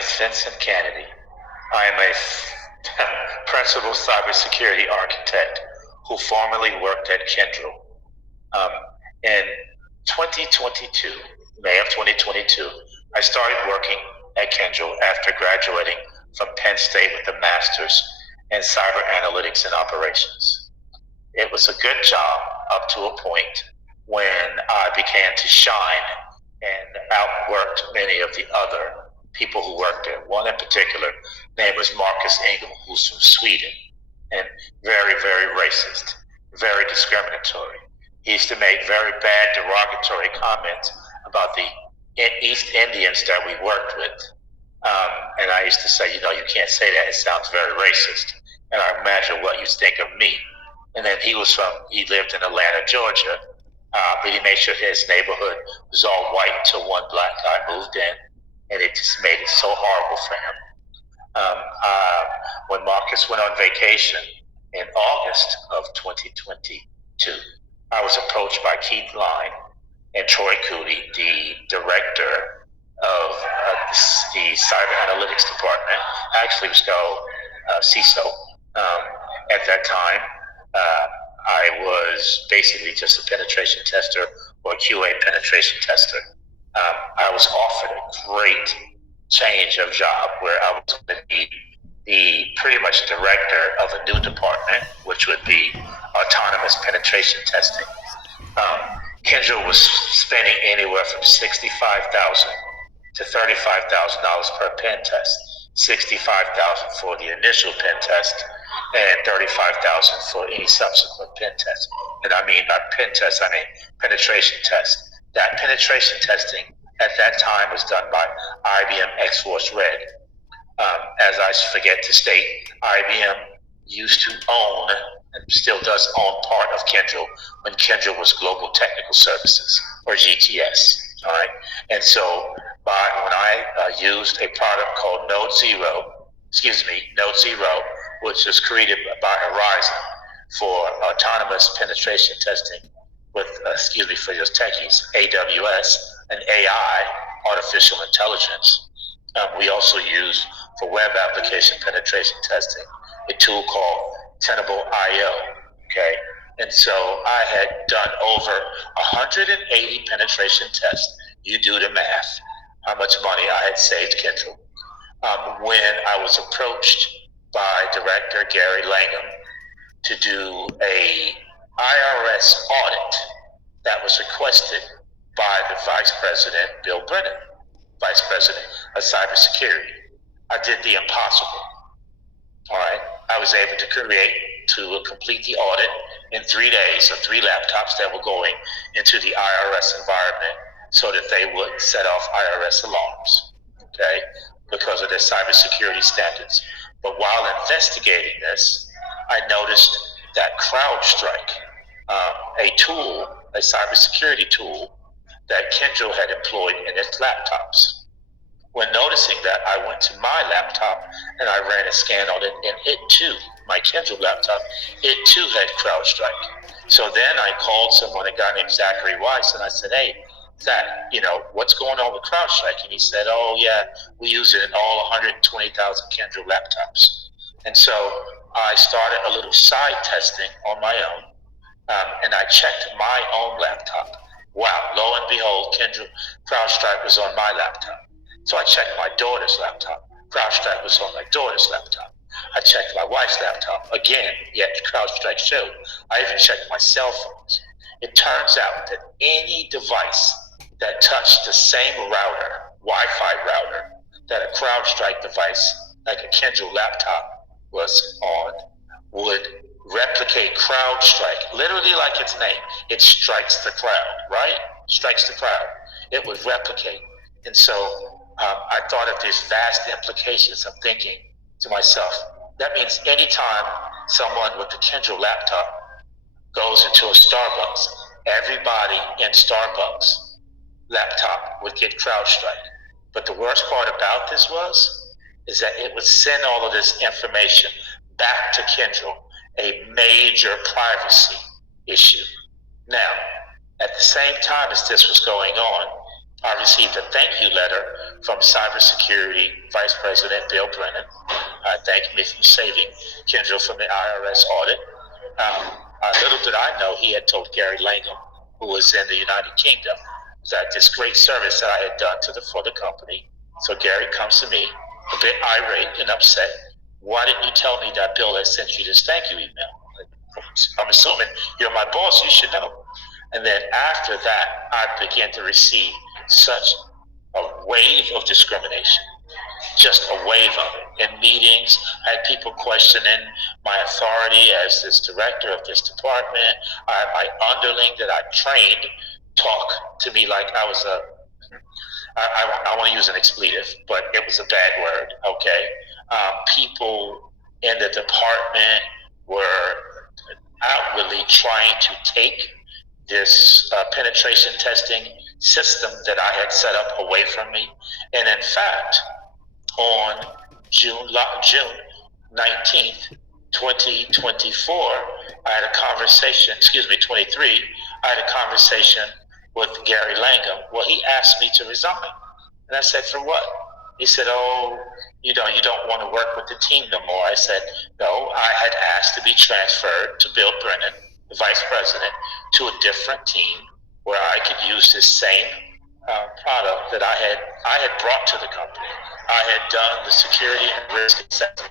is Vincent Kennedy. I am a principal cybersecurity architect who formerly worked at Kyndryl. In 2022, May of 2022, I started working at Kyndryl after graduating from Penn State with a master's in cyber analytics and operations. It was a good job up to a point when I began to shine and outworked many of the other people who worked there. One in particular, name was Marcus Engel, who's from Sweden, and very, very racist, very discriminatory. He used to make very bad derogatory comments about the East Indians that we worked with. And I used to say, you can't say that, it sounds very racist. And I imagine what you think of me. And then he lived in Atlanta, Georgia, but he made sure his neighborhood was all white until one black guy moved in, and it just made it so horrible for him. When Marcus went on vacation in August of 2022, I was approached by Keith Line and Troy Cootie, the director of the Cyber Analytics Department. Actually, it was called CISO. At that time, I was basically just a penetration tester or QA penetration tester. I was offered a great change of job where I was going to be the pretty much director of a new department, which would be autonomous penetration testing. Kyndryl was spending anywhere from $65,000 to $35,000 per pen test. $65,000 for the initial pen test and $35,000 for any subsequent pen test. And I mean by pen test, I mean penetration test. That penetration testing at that time was done by IBM X-Force Red. As I forget to state, IBM used to own and still does own part of Kyndryl when Kyndryl was Global Technical Services, or GTS. All right, and so when I used a product called Node Zero, which was created by Horizon for autonomous penetration testing with, for those techies, AWS and AI, artificial intelligence. We also used for web application penetration testing a tool called Tenable.io. Okay, and so I had done over 180 penetration tests. You do the math, how much money I had saved Kyndryl. When I was approached by Director Gary Langham to do a IRS audit that was requested by the Vice President, Bill Brennan, Vice President of Cybersecurity. I did the impossible. All right, I was able to complete the audit in 3 days of 3 laptops that were going into the IRS environment so that they would set off IRS alarms, okay, because of their cybersecurity standards. But while investigating this, I noticed that CrowdStrike, a cybersecurity tool that Kyndryl had employed in its laptops. When noticing that, I went to my laptop and I ran a scan on it, and it too, my Kyndryl laptop, it too had CrowdStrike. So then I called someone, a guy named Zachary Weiss, and I said, hey, Zach, what's going on with CrowdStrike? And he said, oh yeah, we use it in all 120,000 Kyndryl laptops. And so I started a little side testing on my own, and I checked my own laptop. Wow, lo and behold, CrowdStrike was on my laptop. So I checked my daughter's laptop. CrowdStrike was on my daughter's laptop. I checked my wife's laptop. Again, yet CrowdStrike showed. I even checked my cell phones. It turns out that any device that touched the same router, Wi-Fi router, that a CrowdStrike device, like a Kyndryl laptop, was on, would replicate CrowdStrike, literally like its name. It strikes the crowd, right? Strikes the crowd. It would replicate. And so I thought of these vast implications. I'm thinking to myself, that means anytime someone with a Kyndryl laptop goes into a Starbucks, everybody in Starbucks laptop would get CrowdStrike. But the worst part about this is that it would send all of this information back to Kyndryl, a major privacy issue. Now, at the same time as this was going on, I received a thank you letter from Cybersecurity Vice President Bill Brennan, thanking me for saving Kendra from the IRS audit. Little did I know he had told Gary Langham, who was in the United Kingdom, that this great service that I had done for the company. So Gary comes to me, a bit irate and upset. Why didn't you tell me that Bill had sent you this thank you email? I'm assuming you're my boss, you should know. And then after that, I began to receive such a wave of discrimination, just a wave of it. In meetings, I had people questioning my authority as this director of this department. My underling that I trained talk to me like I was I want to use an expletive, but it was a bad word, okay? People in the department were outwardly trying to take this penetration testing system that I had set up away from me. And in fact, on June 19th, 2024, I had a conversation, 23, I had a conversation with Gary Langham. Well, he asked me to resign. And I said, for what? He said, oh, you don't want to work with the team no more. I said, no, I had asked to be transferred to Bill Brennan, the vice president, to a different team where I could use this same product that I had brought to the company. I had done the security and risk assessment.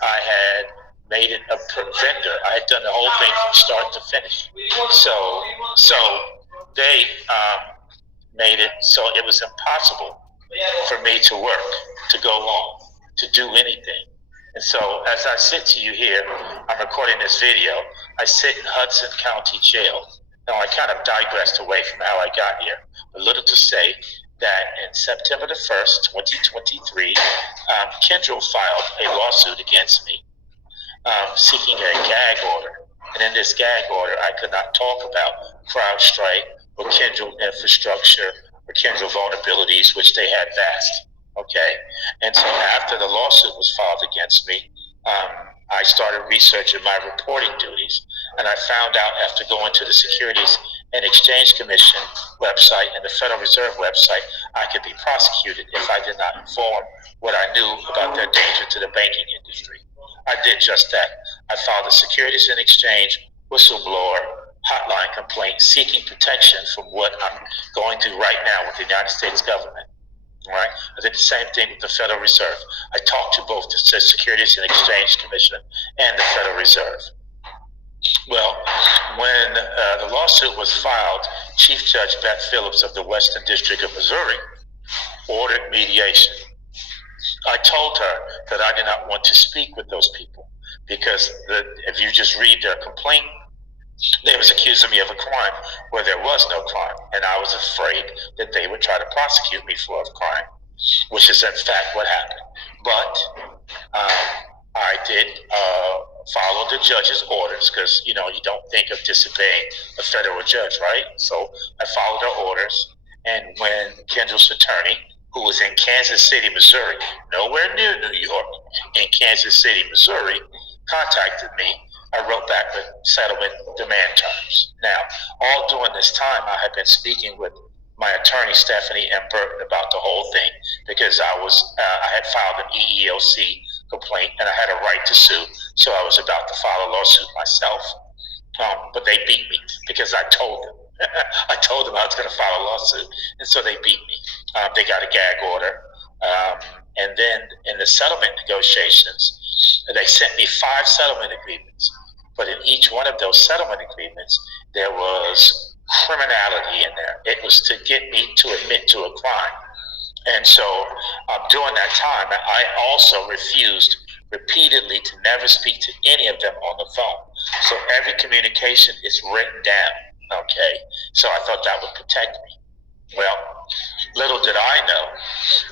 I had made it a vendor. I had done the whole thing from start to finish. So they made it so it was impossible for me to work, to go on, to do anything. And so as I sit to you here, I'm recording this video, I sit in Hudson County Jail. Now I kind of digressed away from how I got here. A little to say that in September the 1st, 2023, Kendra filed a lawsuit against me, seeking a gag order. And in this gag order, I could not talk about CrowdStrike or Kendra infrastructure or Kendra vulnerabilities, which they had vast. Okay. And so after the lawsuit was filed against me, I started researching my reporting duties. And I found out after going to the Securities and Exchange Commission website and the Federal Reserve website, I could be prosecuted if I did not inform what I knew about their danger to the banking industry. I did just that. I filed a Securities and Exchange whistleblower hotline complaint seeking protection from what I'm going through right now with the United States government. All right. I did the same thing with the Federal Reserve. I talked to both the Securities and Exchange Commission and the Federal Reserve. Well, when the lawsuit was filed, Chief Judge Beth Phillips of the Western District of Missouri ordered mediation. I told her that I did not want to speak with those people because if you just read their complaint, they was accusing me of a crime where there was no crime, and I was afraid that they would try to prosecute me for a crime, which is in fact what happened. But I did follow the judge's orders because you don't think of disobeying a federal judge, right? So I followed her orders, and when Kendra's attorney, who was in Kansas City, Missouri, nowhere near New York, in Kansas City, Missouri, contacted me, I wrote back the settlement demand terms. Now, all during this time, I had been speaking with my attorney, Stephanie M. Burton, about the whole thing because I had filed an EEOC complaint and I had a right to sue, so I was about to file a lawsuit myself. But they beat me because I told them. I told them I was going to file a lawsuit, and so they beat me. They got a gag order. And then in the settlement negotiations, they sent me 5 settlement agreements. But in each one of those settlement agreements, there was criminality in there. It was to get me to admit to a crime. And so during that time, I also refused repeatedly to never speak to any of them on the phone. So every communication is written down, okay? So I thought that would protect me. Well, little did I know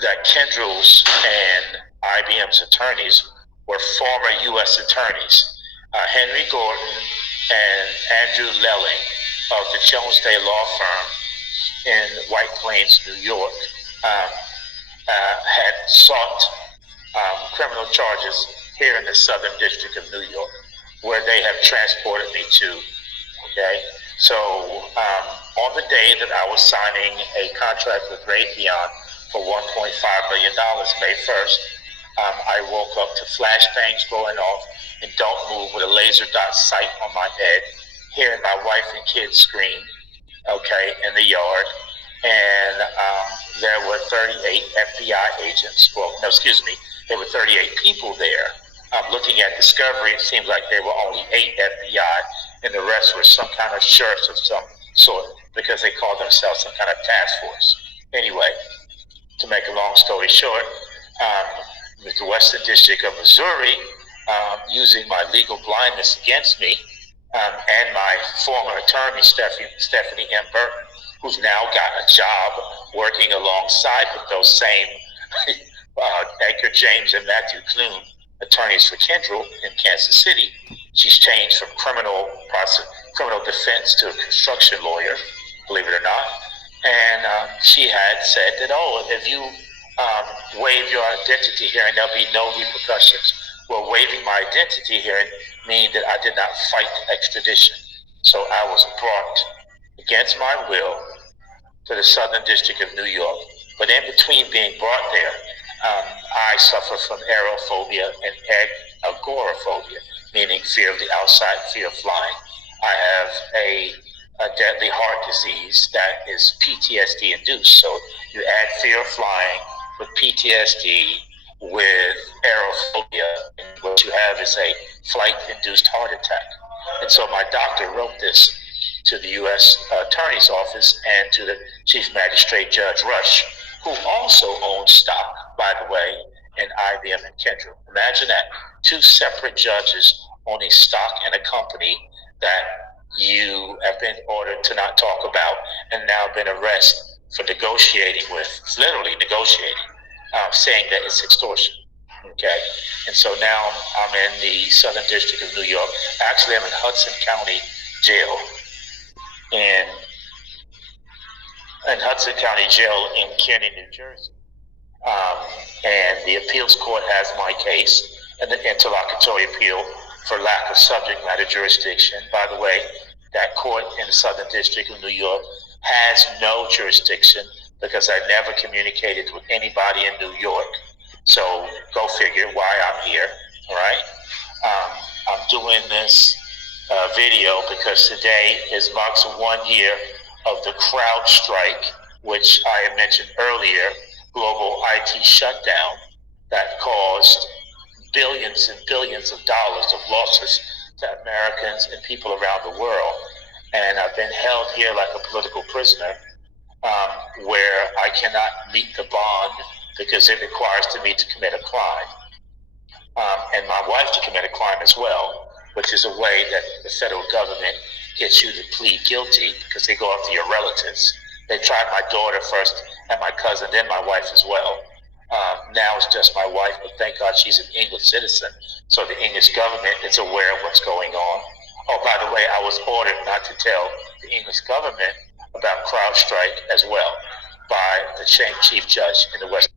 that Kyndryl's and IBM's attorneys were former U.S. attorneys. Henry Gordon and Andrew Lelling of the Jones Day Law Firm in White Plains, New York, had sought criminal charges here in the Southern District of New York, where they have transported me to, okay? So on the day that I was signing a contract with Raytheon for $1.5 million, May 1st, I woke up to flashbangs going off and "Don't Move" with a laser dot sight on my head, hearing my wife and kids scream, okay, in the yard. And there were 38 FBI agents. Well, no, excuse me. There were 38 people there. Looking at Discovery, it seems like there were only 8 FBI, and the rest were some kind of sheriffs of some sort because they called themselves some kind of task force. Anyway, to make a long story short, the Western District of Missouri, using my legal blindness against me, and my former attorney, Stephanie M. Burton, who's now got a job working alongside with those same Edgar James and Matthew Clune, attorneys for Kendall in Kansas City. She's changed from criminal defense to a construction lawyer, believe it or not. And she had said that, if you waive your identity hearing, there'll be no repercussions. Well, waiving my identity hearing means that I did not fight extradition. So I was brought against my will to the Southern District of New York. But in between being brought there, I suffer from aerophobia and agoraphobia, meaning fear of the outside, fear of flying. I have a deadly heart disease that is PTSD induced. So you add fear of flying with PTSD with aerophobia, and what you have is a flight-induced heart attack. And so my doctor wrote this to the U.S. Attorney's Office and to the Chief Magistrate Judge Rush, who also owns stock, by the way, in IBM and Kendall. Imagine that, 2 separate judges owning stock in a company that you have been ordered to not talk about and now been arrested for negotiating with. It's literally negotiating, saying that it's extortion. Okay, and so now I'm in the Southern District of New York. Actually, I'm in Hudson County Jail, in Hudson County Jail in Kearny, New Jersey. And the appeals court has my case, and the interlocutory appeal for lack of subject matter jurisdiction. By the way, that court in the Southern District of New York has no jurisdiction because I never communicated with anybody in New York. So go figure why I'm here, all right? I'm doing this video because today marks 1 year of the CrowdStrike, which I had mentioned earlier, global IT shutdown that caused billions and billions of dollars of losses to Americans and people around the world. And I've been held here like a political prisoner, where I cannot meet the bond because it requires me to commit a crime, and my wife to commit a crime as well, which is a way that the federal government gets you to plead guilty because they go after your relatives. They tried my daughter first and my cousin, then my wife as well. Now it's just my wife, but thank God she's an English citizen, so the English government is aware of what's going on. Oh, by the way, I was ordered not to tell the English government about CrowdStrike as well by the same chief judge in the West.